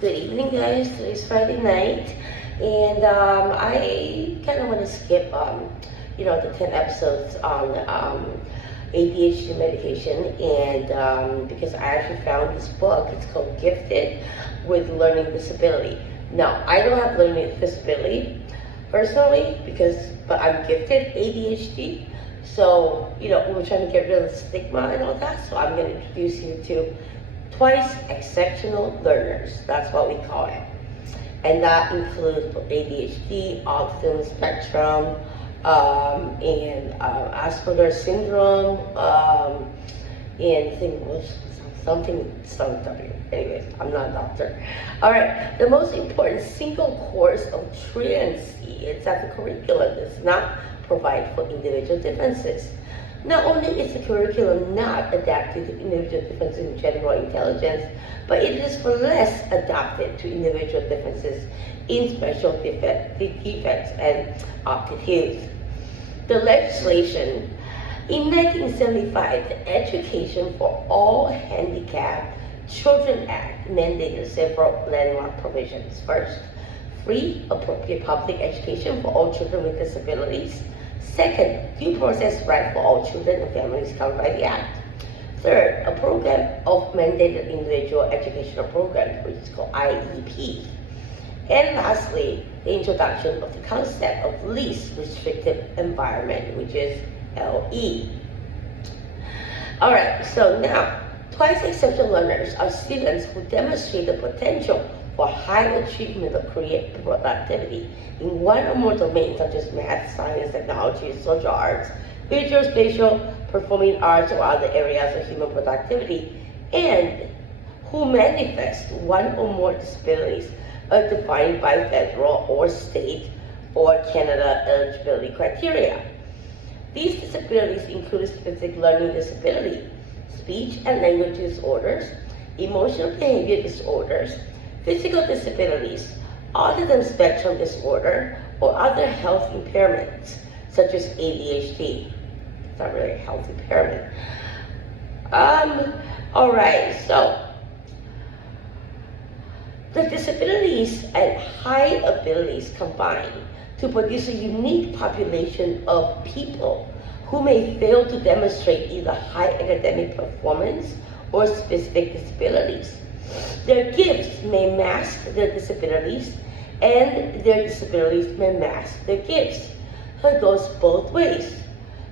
Good evening, guys. Today's Friday night, and I kind of want to skip, the 10 episodes on ADHD medication, and because I actually found this book. It's called Gifted with Learning Disability. Now, I don't have learning disability personally, but I'm gifted ADHD. So, we were trying to get rid of the stigma and all that. So I'm going to introduce you to twice exceptional learners. That's what we call it. And that includes ADHD, autism spectrum, and Asperger's syndrome, and I think it was something W. Anyways, I'm not a doctor. All right, the most important single course of truancy is that the curriculum does not provide for individual differences. Not only is the curriculum not adapted to individual differences in general intelligence, but it is for less adapted to individual differences in special defects and aptitudes. The legislation in 1975, the Education for All Handicapped Children Act mandated several landmark provisions. First, free, appropriate public education for all children with disabilities. Second, due process right for all children and families covered by the Act. Third, a program of mandated individual educational programs, which is called IEPs. And lastly, the introduction of the concept of Least Restrictive Environment, which is LE. All right, so now, twice exceptional learners are students who demonstrate the potential for high achievement of creative productivity in one or more domains such as math, science, technology, social arts, visual, spatial, performing arts, or other areas of human productivity, and who manifest one or more disabilities as defined by federal or state or Canada eligibility criteria. These disabilities include specific learning disability, speech and language disorders, emotional behavior disorders, physical disabilities, autism spectrum disorder, or other health impairments, such as ADHD. It's not really a health impairment. All right, so the disabilities and high abilities combine to produce a unique population of people who may fail to demonstrate either high academic performance or specific disabilities. Their gifts may mask their disabilities, and their disabilities may mask their gifts. So it goes both ways.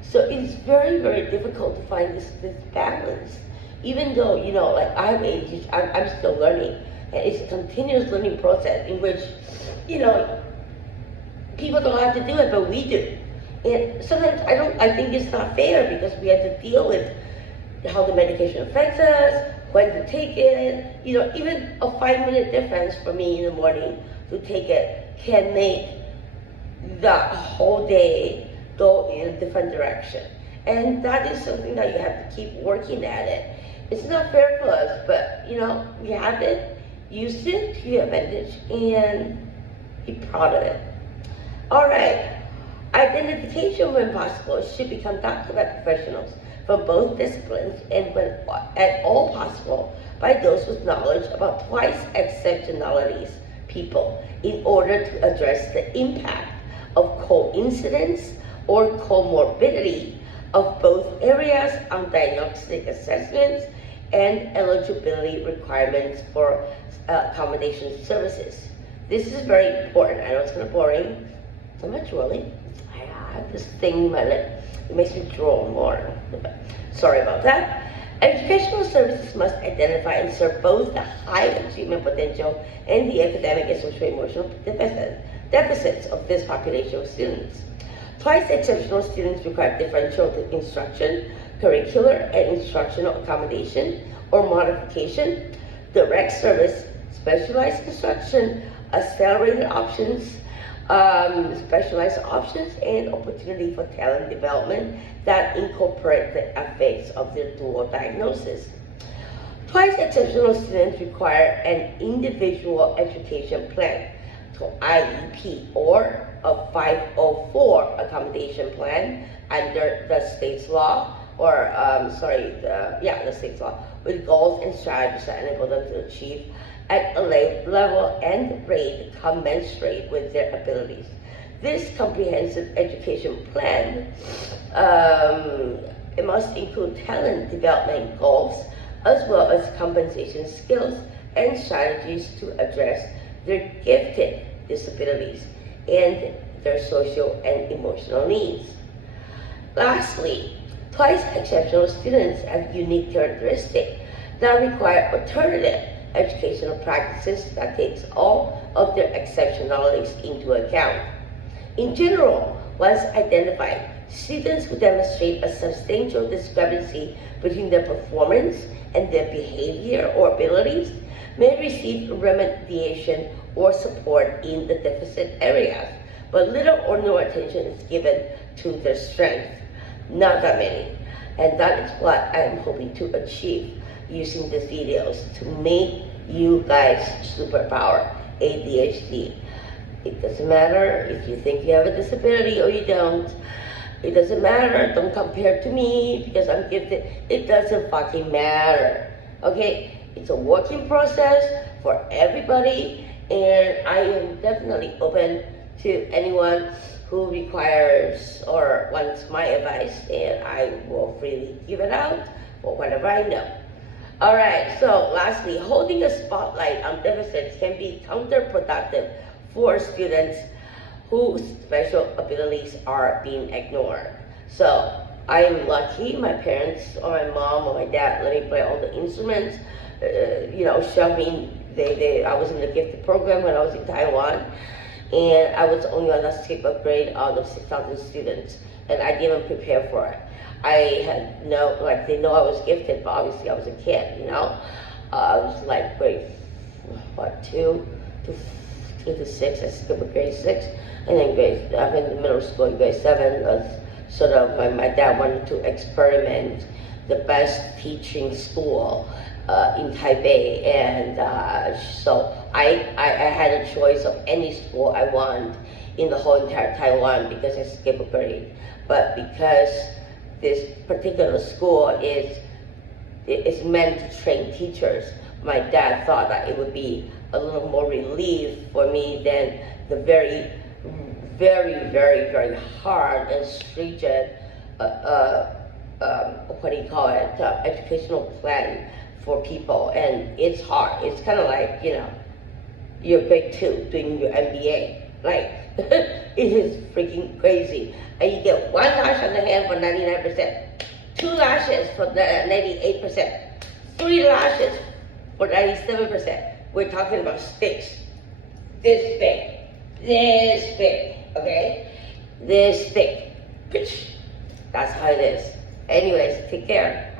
So it's very, very difficult to find this balance. Even though, like I have ADHD, I'm still learning. And it's a continuous learning process in which, people don't have to do it, but we do. And sometimes I think it's not fair because we have to deal with how the medication affects us, when to take it. Even a 5-minute difference for me in the morning to take it can make the whole day go in a different direction. And that is something that you have to keep working at it. It's not fair for us, but we have it, use it to your advantage, and be proud of it. All right. Identification, when possible, should be conducted by professionals from both disciplines and when at all possible by those with knowledge about twice exceptionalities people in order to address the impact of coincidence or comorbidity of both areas on diagnostic assessments and eligibility requirements for accommodation services. This is very important. I know it's kind of boring. So much really. I have this thing in my lip. It makes me draw more. Sorry about that. Educational services must identify and serve both the high achievement potential and the academic and social emotional deficits of this population of students. Twice exceptional students require differential instruction, curricular and instructional accommodation or modification, direct service, specialized instruction, accelerated options, specialized options, and opportunity for talent development that incorporate the effects of their dual diagnosis. Twice exceptional students require an individual education plan, so IEP, or a 504 accommodation plan under the state's law, the state's law, with goals and strategies that enable them to achieve at a level and rate commensurate with their abilities. This comprehensive education plan it must include talent development goals as well as compensation skills and strategies to address their gifted disabilities and their social and emotional needs. Lastly, twice exceptional students have unique characteristics that require alternative educational practices that takes all of their exceptionalities into account. In general, once identified, students who demonstrate a substantial discrepancy between their performance and their behavior or abilities may receive remediation or support in the deficit areas, but little or no attention is given to their strengths. Not that many. And that is what I'm hoping to achieve using these videos to make you guys superpower ADHD. It doesn't matter if you think you have a disability or you don't. It doesn't matter. Don't compare to me because I'm gifted. It doesn't fucking matter. Okay? It's a working process for everybody, and I am definitely open to anyone who requires or wants my advice, and I will freely give it out for whatever I know. All right, so lastly, holding a spotlight on deficits can be counterproductive for students whose special abilities are being ignored. So I'm lucky my parents or my mom or my dad let me play all the instruments, showed me, I was in the gifted program when I was in Taiwan, and I was only on the skip grade out of 6,000 students, and I didn't prepare for it. I had they know I was gifted, but obviously I was a kid, I was like grade, 2 to 6, I skipped grade 6, and then I'm in the middle school in grade 7, sort of my dad wanted to experiment the best teaching school in Taipei, and so I had a choice of any school I want in the whole entire Taiwan because I skipped a grade. But because this particular school is meant to train teachers, my dad thought that it would be a little more relief for me than the very, very, very, very hard and stringent, educational plan for people. And it's hard. It's kind of like, you're grade 2 doing your MBA. Like, it is freaking crazy. And you get 1 lash on the hand for 99%, 2 lashes for 98%, 3 lashes for 97%. We're talking about sticks. This big, okay? This thick. That's how it is. Anyways, take care.